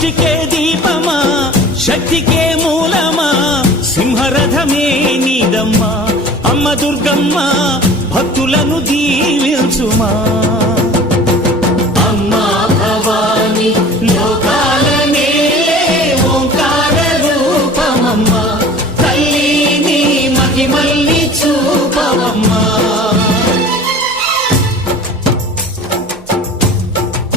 సృష్టికే దీపమా శక్తికే మూలమా సింహరథమే నీదమ్మా అమ్మ దుర్గమ్మ భక్తులను దీవించుమా